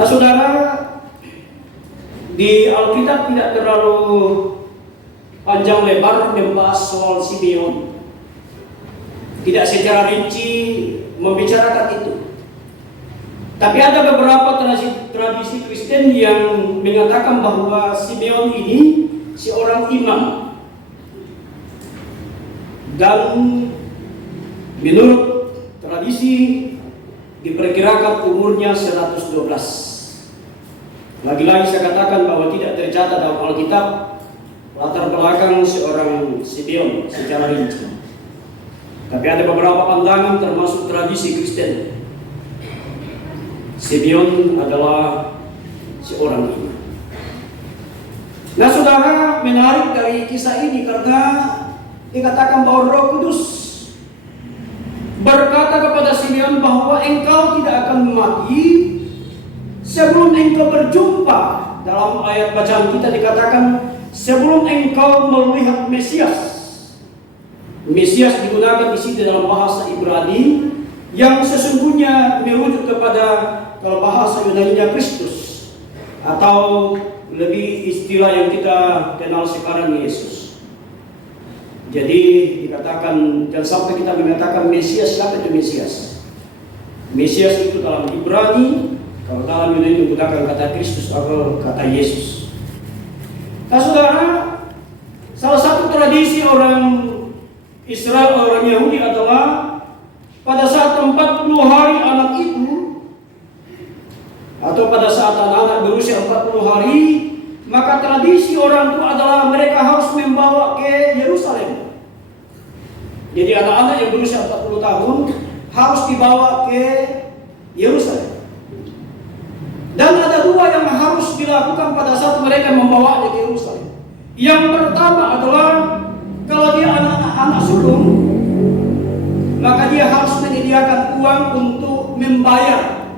Nah saudara, di Alkitab tidak terlalu panjang lebar membahas soal Simeon. Tidak secara rinci membicarakan itu. Tapi ada beberapa tradisi Kristen yang mengatakan bahwa Simeon ini seorang imam. Dan menurut tradisi diperkirakan umurnya 112. Lagi-lagi saya katakan bahwa tidak tercatat dalam Alkitab latar belakang seorang Simeon secara rinci. Tapi ada beberapa pandangan termasuk tradisi Kristen. Simeon adalah seorang imam. Nah saudara, menarik dari kisah ini karena dikatakan bahwa Roh Kudus berkata kepada Simeon bahwa engkau tidak akan mati sebelum engkau berjumpa. Dalam ayat bacaan kita dikatakan sebelum engkau melihat Mesias. Mesias digunakan di sini dalam bahasa Ibrani yang sesungguhnya merujuk kepada, kalau bahasa Yunani-nya, Kristus, atau lebih istilah yang kita kenal sekarang, Yesus. Jadi dikatakan, dan sampai kita mengatakan Mesias, siapa itu Mesias? Mesias itu dalam Ibrani, kalau dalam Yunani menggunakan kata Kristus atau kata Yesus. Nah saudara, salah satu tradisi orang Israel, orang Yahudi adalah pada saat 40 hari anak itu, atau pada saat anak-anak berusia 40 hari, maka tradisi orang itu adalah mereka harus membawa ke Yerusalem. Jadi anak-anak yang berusia 40 tahun harus dibawa ke Yerusalem. Dan ada dua yang harus dilakukan pada saat mereka membawanya ke Yerusalem. Yang pertama adalah kalau dia anak-anak sulung, maka dia harus menyediakan uang untuk membayar.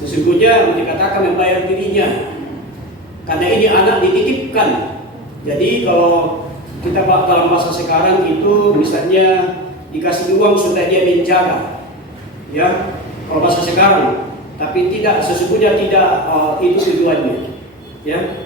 Sesungguhnya dikatakan membayar dirinya, karena ini anak dititipkan. Jadi kalau kita dalam masa sekarang itu misalnya dikasih uang supaya dia menjaga, ya, kalau masa sekarang. Tapi tidak, sesungguhnya tidak itu tujuannya, ya.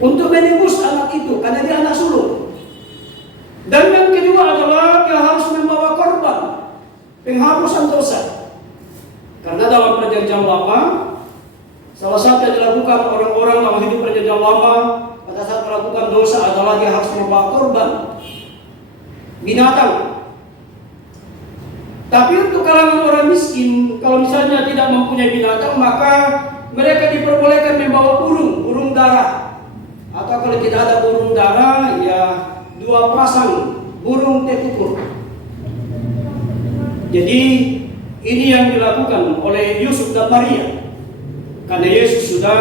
Untuk menebus anak itu, karena dia anak sulung. Dan yang kedua adalah dia harus membawa korban penghapusan dosa. Karena dalam perjanjian lama, salah satu yang dilakukan orang-orang dalam hidup perjanjian lama pada saat melakukan dosa adalah dia harus membawa korban binatang. Tapi untuk kalangan orang miskin, kalau misalnya tidak mempunyai binatang, maka mereka diperbolehkan membawa burung dara. Atau kalau tidak ada burung dara, ya 2 pasang burung tekukur. Jadi ini yang dilakukan oleh Yusuf dan Maria, karena Yesus sudah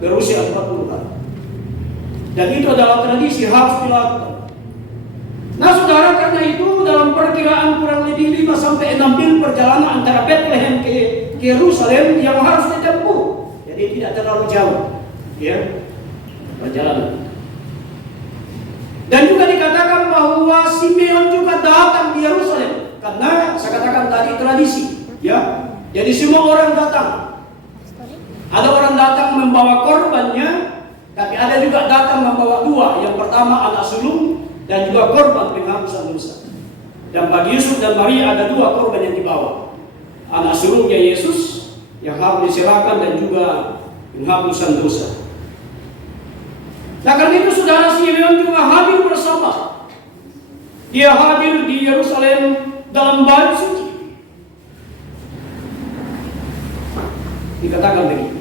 berusia 40 tahun. Dan itu adalah tradisi harus dilakukan. Nah saudara, karena itu dalam perkiraan kurang lebih 5 sampai 6 mil perjalanan antara Bethlehem ke Yerusalem yang harus ditempuh. Jadi tidak terlalu jauh, ya, perjalanan. Dan juga dikatakan bahwa Simeon juga datang di Yerusalem, karena saya katakan tadi tradisi, ya. Jadi semua orang datang. Ada orang datang membawa korbannya, tapi ada juga datang membawa 2. Yang pertama anak sulung dan juga korban penghapusan dosa. Dan bagi Yusuf dan Maria ada 2 korban yang dibawa. Anak sulungnya Yesus yang harus diserahkan dan juga penghapusan dosa. Nah karena itu saudara, Simeon juga hadir bersama. Dia hadir di Yerusalem dalam bait suci. Dikatakan begitu.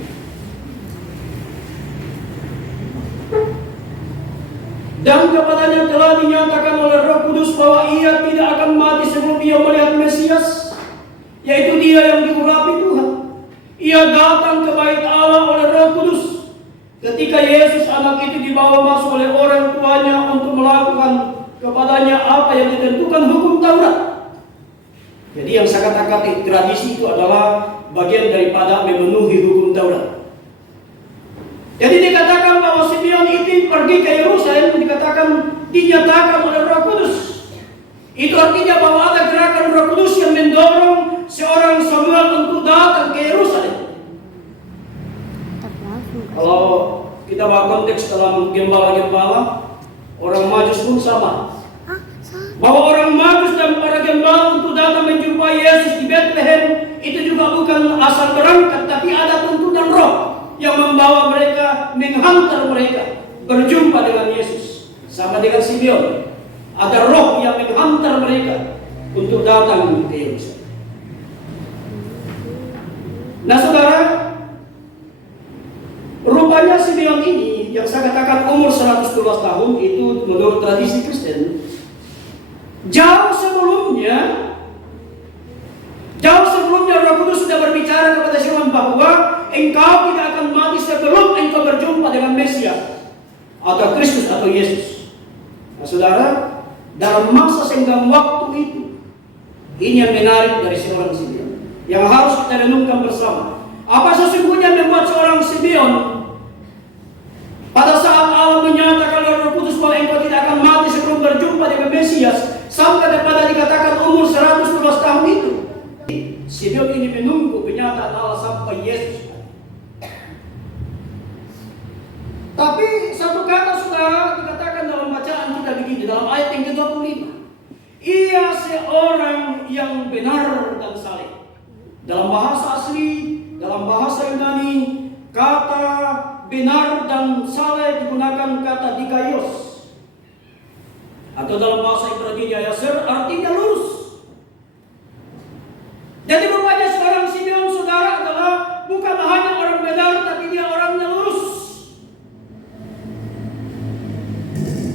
Dan kepadanya telah dinyatakan oleh Roh Kudus bahwa ia tidak akan mati sebelum ia melihat Mesias, yaitu dia yang diurapi Tuhan. Ia datang ke bait Allah oleh Roh Kudus ketika Yesus anak itu dibawa masuk oleh orang tuanya untuk melakukan kepadanya apa yang ditentukan hukum Taurat. Jadi yang saya katakan tradisi itu adalah bagian daripada memenuhi hukum Taurat. Jadi dikatakan bahwa Simeon itu pergi ke Yerusalem, dikatakan dinyatakan oleh Roh Kudus. Itu artinya bahwa ada gerakan Roh Kudus yang mendorong seorang Samuel untuk untuk datang ke Yerusalem. Kalau kita bawa konteks dalam gembala-gembala, orang Majus pun sama. Bahwa orang Majus dan para gembala untuk datang menjumpai Yesus di Bethlehem itu juga bukan asal berangkat, tapi ada tuntunan roh yang membawa mereka, menghantar mereka berjumpa dengan Yesus. Sama dengan Simeon, ada roh yang menghantar mereka untuk datang ke Yerusalem. Nah saudara, rupanya Simeon ini yang saya katakan umur 112 tahun itu menurut tradisi Kristen, jauh sebelumnya Roh Kudus sudah berbicara kepada Simeon bahwa engkau tidak akan mati sebelum engkau berjumpa dengan Mesias atau Kristus atau Yesus. Nah saudara, dalam masa senggang waktu itu, ini yang menarik dari seorang Simeon yang harus kita renungkan bersama. Apa sesungguhnya membuat seorang Simeon pada saat Allah menyatakan Roh Kudus bahwa engkau tidak akan mati sebelum berjumpa dengan Mesias, sampai kepada dikatakan umur 112 tahun itu, Simeon ini menunggu kenyataan Allah sampai Yesus. Tapi satu kata saudara dikatakan dalam bacaan kita begini, dalam ayat yang ke-25, ia seorang yang benar dan saleh. Dalam bahasa asli, dalam bahasa Yunani, kata benar dan saleh digunakan kata dikaios. Atau dalam bahasa Ibrani yaser artinya lurus. Jadi rupanya seorang Simeon saudara adalah bukan hanya orang benar, tapi dia orangnya lurus.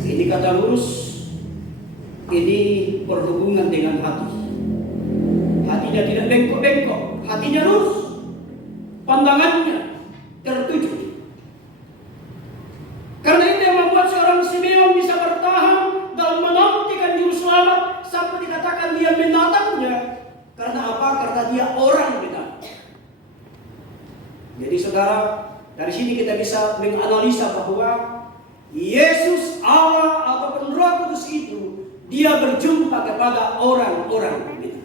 Ini kata lurus, ini berhubungan dengan hati. Hatinya tidak bengkok-bengkok, hatinya lurus, pandangannya tertuju. Karena itu yang membuat seorang Simeon bisa bertahan dalam menantikan juru selamat sampai dikatakan dia menatapnya. Karena apa? Karena dia orang benar. Jadi saudara, dari sini kita bisa menganalisa bahwa Yesus Allah ataupun Roh Kudus itu dia berjumpa kepada orang-orang benar.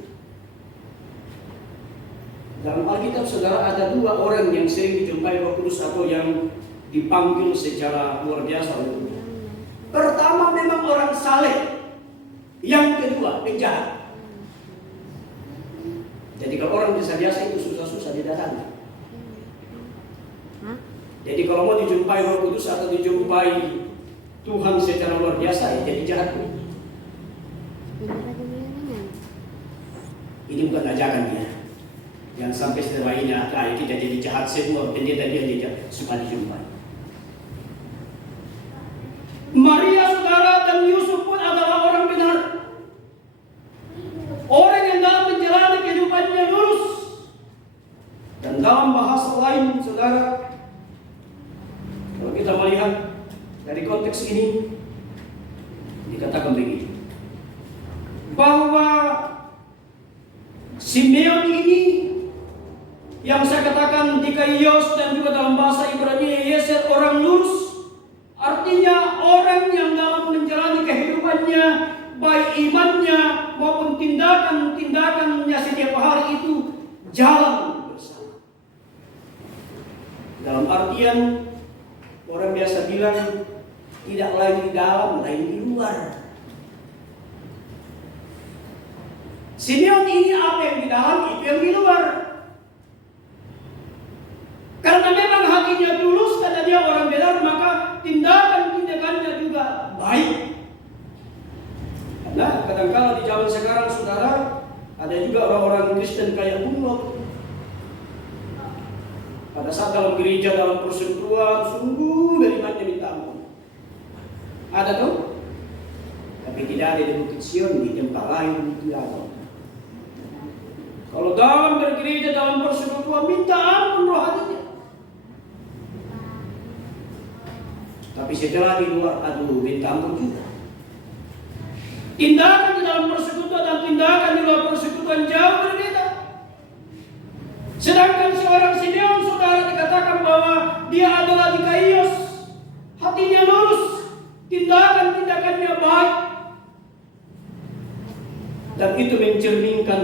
Dalam Alkitab saudara ada dua orang yang sering dijumpai Roh Kudus atau yang dipanggil secara luar biasa oleh Tuhan. Pertama memang orang saleh, yang kedua penjahat. Jadi kalau orang biasa itu susah-susah didatangi. Jadi kalau mau dijumpai Roh Kudus atau dijumpai Tuhan secara luar biasa, ya jadi jahat. Ini bukan ajakan dia. Yang sampai setelah ini kita jadi jahat semua, pendeta dia suka dijumpai. Maria saudara dan Yusuf pun adalah orang benar. Orang yang dalam menjalani kehidupannya lurus. Dan dalam bahasa lain saudara, kalau kita melihat dari konteks ini, dikatakan begini, bahwa Simeon ini yang saya katakan dikaios dan juga dalam bahasa Ibrani Yeser orang lurus, artinya orang yang dalam menjalani kehidupannya, baik imannya maupun tindakan-tindakannya setiap hari itu jalan bersama. Dalam artian orang biasa bilang tidak lain di dalam, lain di luar. Simeon ini apa yang di dalam, itu yang di luar. Karena memang hatinya tulus, karena dia orang benar, maka tindakan-tindakannya juga baik. Nah, kadang-kala di zaman sekarang saudara, ada juga orang-orang Kristen kayak bunglon. Pada saat dalam gereja, dalam persekutuan, sungguh dari mana minta ampun. Ada tuh? Tapi tidak ada di Bukit Sion, di tempat lain itu ada. Kalau dalam bergereja, dalam persekutuan, minta ampun rohaninya. Tapi setelah di luar, aduh, minta ampun juga. Tindakan di dalam persekutuan dan tindakan di luar persekutuan jauh berbeda. Sedangkan seorang Simeon saudara dikatakan bahwa dia adalah dikaios, hatinya lurus, tindakan-tindakannya baik, dan itu mencerminkan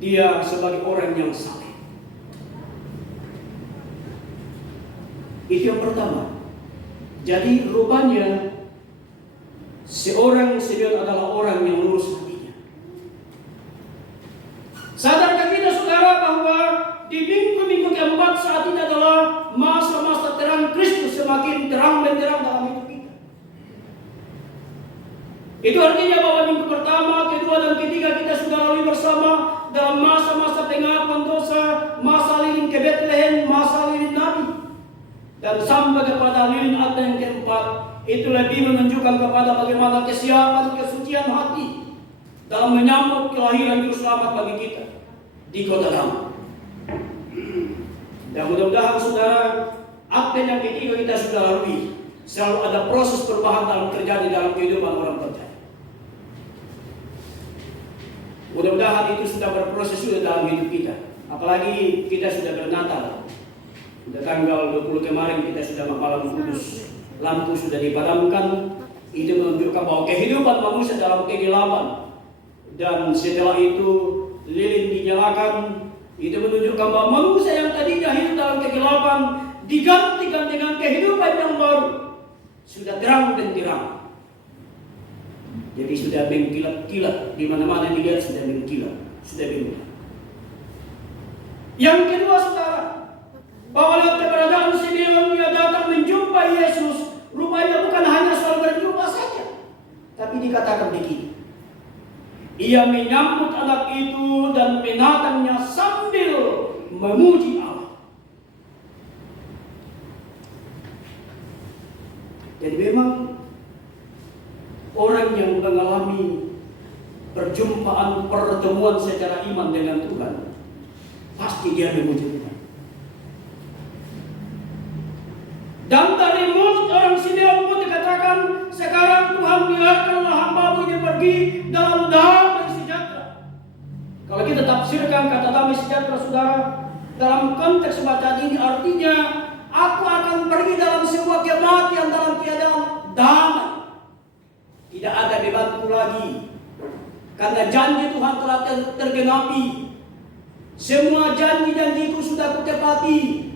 dia sebagai orang yang saleh. Itu yang pertama. Jadi rupanya seorang Simeon adalah orang yang lurus hatinya. Sadarkah kita saudara bahwa di minggu-minggu keempat saat ini adalah masa-masa terang Kristus semakin terang benderang dalam hidup kita. Itu artinya bahwa minggu pertama, kedua, dan ketiga kita sudah lalui bersama dalam masa-masa pengakuan dosa, masa lilin ke Bethlehem, masa lilin Nabi. Dan sampai kepada lilin Advent yang keempat, itu lebih menunjukkan kepada bagaimana kesiapan, kesucian hati dalam menyambut kelahiran Juru Selamat bagi kita di kota damai. Dan mudah-mudahan saudara, Advent yang ketiga kita sudah lalui. Selalu ada proses perubahan dalam terjadi dalam kehidupan orang percaya. Mudah-mudahan itu sudah berproses sudah dalam hidup kita. Apalagi kita sudah bernatal. Sudah tanggal 20 kemarin kita sudah malam kudus. Lampu sudah dipadamkan. Itu menunjukkan bahwa kehidupan manusia dalam kegelapan. Dan setelah itu lilin dinyalakan. Itu menunjukkan bahwa manusia yang tadinya hidup dalam kegelapan digantikan dengan kehidupan yang baru. Sudah terang dan terang. Jadi sudah mengkilat-kilat, di mana-mana dilihat sudah mengkilat, sudah berubah. Yang kedua saudara, bahwa lewat keberadaan Simeon dia datang menjumpai Yesus, rupanya bukan hanya soal berjumpa saja, tapi dikatakan begini. Ia menyambut anak itu dan menatangnya sambil memuji Allah. Jadi memang orang yang mengalami perjumpaan, pertemuan secara iman dengan Tuhan, pasti dia memuji Tuhan. Dan dari mulut orang Simeon pun dikatakan, sekarang Tuhan biarkanlah hamba-Mu ini pergi dalam damai sejahtera. Kalau kita tafsirkan kata damai sejahtera saudara, dalam konteks bacaan ini artinya, aku akan pergi dalam sebuah kematian dalam keadaan damai. Tidak ada bebanku lagi. Karena janji Tuhan telah tergenapi. Semua janji-janjiku sudah kutepati.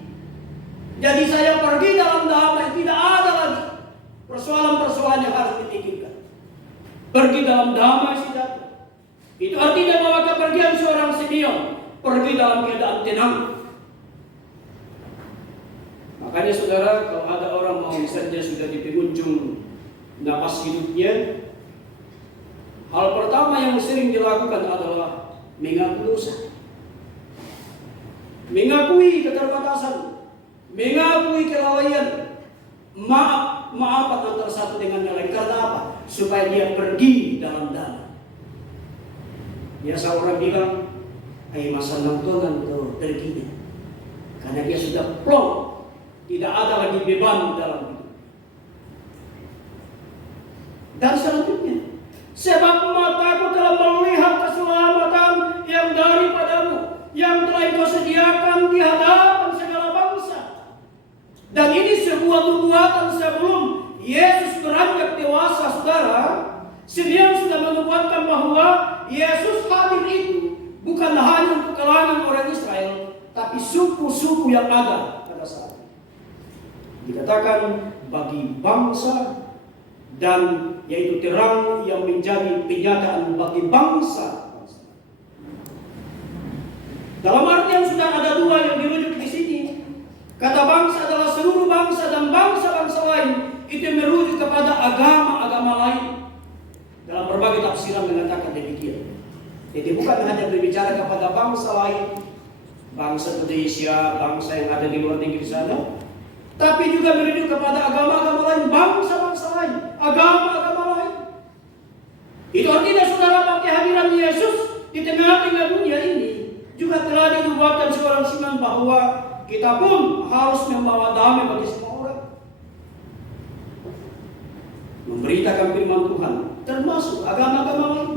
Jadi saya pergi dalam damai. Tidak ada lagi persoalan-persoalan yang harus dipikirkan. Pergi dalam damai sejahtera. Itu artinya bahwa kepergian seorang Simeon pergi dalam keadaan tenang. Makanya saudara, kalau ada orang mau misalnya sudah di penghujung nafas hidupnya, hal pertama yang sering dilakukan adalah mengaku dosa, mengakui keterbatasan, mengakui kelalaian, maafan antara satu dengan yang lain. Karena apa? Supaya dia pergi dalam damai. Biasa orang bilang, masa nontonan tuh perginya, karena dia sudah plong, tidak ada lagi beban dalam hidup. Dan selanjutnya, sebab mataku telah melihat keselamatan yang daripadamu, yang telah Engkau sediakan di hadapan segala bangsa. Dan ini sebuah nubuatan sebelum Yesus beranjak dewasa, saudara. Simeon sudah menubuatkan bahwa Yesus hadir itu bukan hanya untuk kalangan orang Israel, tapi suku-suku yang ada pada saat itu. Dikatakan bagi bangsa, dan yaitu terang yang menjadi kenyataan bagi bangsa. Dalam artian sudah ada dua yang dirujuk di sini. Kata bangsa adalah seluruh bangsa dan bangsa-bangsa lain. Itu merujuk kepada agama-agama lain. Dalam berbagai tafsiran mengatakan demikian. Jadi bukan hanya berbicara kepada bangsa lain, bangsa Indonesia, bangsa yang ada di luar negeri sana, tapi juga merujuk kepada agama-agama lain, bangsa-bangsa lain, agama-agama lain. Itu artinya saudara, pakai hadiran Yesus di tengah-tengah dunia ini juga telah dinubuatkan seorang Simeon bahwa kita pun harus membawa damai bagi semua orang. Memberitakan firman Tuhan, termasuk agama-agama lain.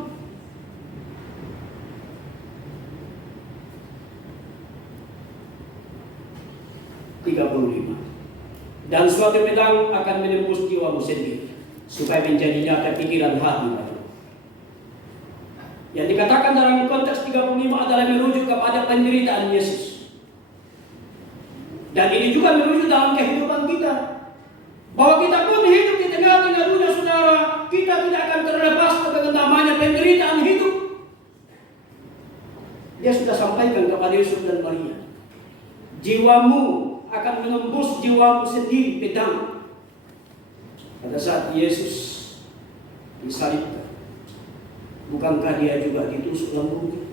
Dan suatu pedang akan menembus jiwamu sendiri, supaya menjadi nyata pikiran hati baru. Yang dikatakan dalam konteks 35 adalah merujuk kepada penderitaan Yesus. Dan ini juga merujuk dalam kehidupan kita. Bahwa kita pun hidup di tengah-tengah dunia, saudara. Kita tidak akan terlepas dengan namanya penderitaan hidup. Dia sudah sampaikan kepada Yusuf dan Maria. Jiwamu akan menembus jiwamu sendiri pedang. Pada saat Yesus disalibkan, bukankah dia juga ditusuk lambungnya?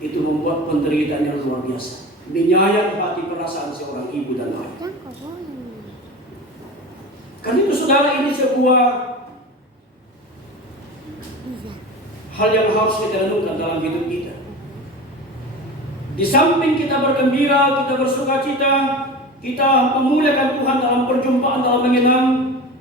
Itu membuat penderitaan yang luar biasa, menyayat hati perasaan seorang ibu dan ayah. Karena itu saudara, ini sebuah hal yang harus kita renungkan dalam hidup kita. Di samping kita bergembira, kita bersukacita, kita memuliakan Tuhan dalam perjumpaan, dalam mengenang,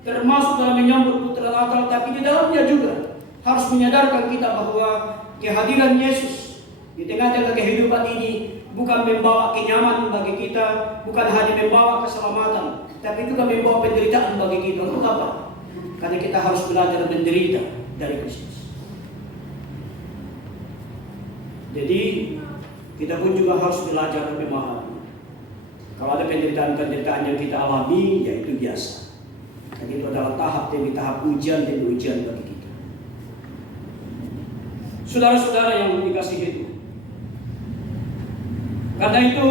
termasuk dalam menyambut Putra Natal, tapi di dalamnya juga harus menyadarkan kita bahwa kehadiran Yesus di tengah-tengah kehidupan ini bukan membawa kenyamanan bagi kita, bukan hanya membawa keselamatan, tapi juga membawa penderitaan bagi kita. Untuk apa? Karena kita harus belajar menderita dari Kristus. Jadi kita pun juga harus belajar memahami. Kalau ada penderitaan-penderitaan yang kita alami, ya itu biasa. Dan itu adalah tahap demi tahap, ujian demi ujian bagi kita. Saudara-saudara yang dikasihi Tuhan, karena itu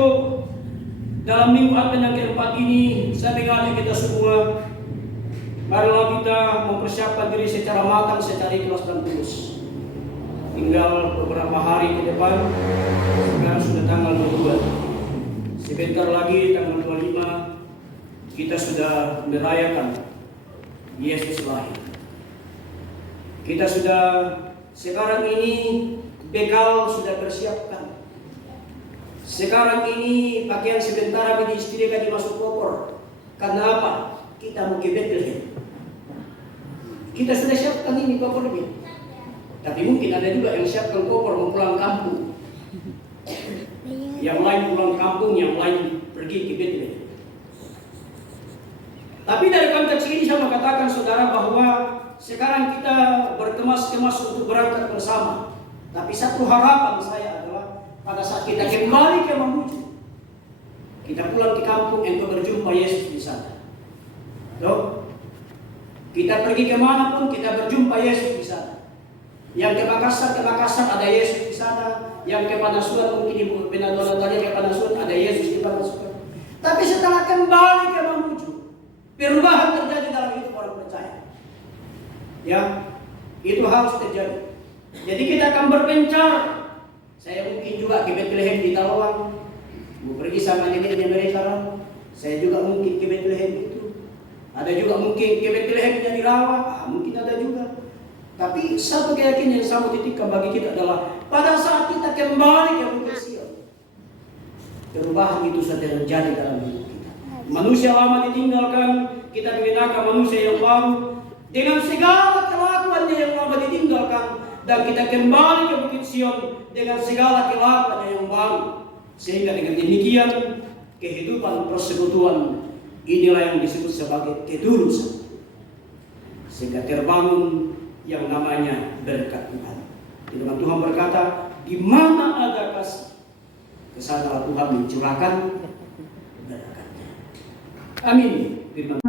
dalam minggu Advent yang keempat ini, saya mengajak kita semua, marilah kita mempersiapkan diri secara matang, secara ikhlas dan tulus. Tinggal beberapa hari ke depan, sekarang sudah tanggal 22. Sebentar lagi tanggal 25 kita sudah merayakan Yesus lahir. Kita sudah sekarang ini bekal sudah persiapkan. Sekarang ini pakaian sebentar lagi diistrikan dimasuk koper. Karena apa? Kita mau ke Bethlehem. Kita sudah siapkan ini kopernya. Tapi mungkin ada juga yang siapkan koper mau pulang kampung. Yang lain pulang kampung, yang lain pergi ke Bethlehem. Tapi dari konteks ini saya mau katakan saudara bahwa sekarang kita berkemas-kemas untuk berangkat bersama. Tapi satu harapan saya adalah pada saat kita kembali ke Mamuju, kita pulang ke kampung untuk berjumpa Yesus di sana. Tuh. Kita pergi kemanapun kita berjumpa Yesus di sana. Yang ke Makassar ada Yesus di sana. Yang ke Panasuan mungkin ibu Benadona tadi ke Panasuan ada Yesus di Panasuan. Tapi setelah kembali ke Mamuju, perubahan terjadi dalam hidup orang percaya. Ya, itu harus terjadi. Jadi kita akan berpencar. Saya mungkin juga ke Bethlehem di Talawang. Mau pergi sama neneknya mereka. Saya juga mungkin ke Bethlehem itu. Ada juga mungkin ke Bethlehem yang dirawat. Mungkin ada juga. Tapi satu keyakinan yang sama titikkan bagi kita adalah pada saat kita kembali ke Bukit Sion, perubahan itu sudah terjadi dalam hidup kita. Manusia lama ditinggalkan, kita mengenakan manusia yang baru dengan segala kelakuannya yang lama ditinggalkan, dan kita kembali ke Bukit Sion dengan segala kelakuannya yang baru. Sehingga dengan demikian kehidupan persekutuan inilah yang disebut sebagai ketulusan, sehingga terbangun yang namanya berkat Tuhan. Firman Tuhan berkata, di mana ada kasih, kesanalah Tuhan mencurahkan berkat-Nya. Amin. Firman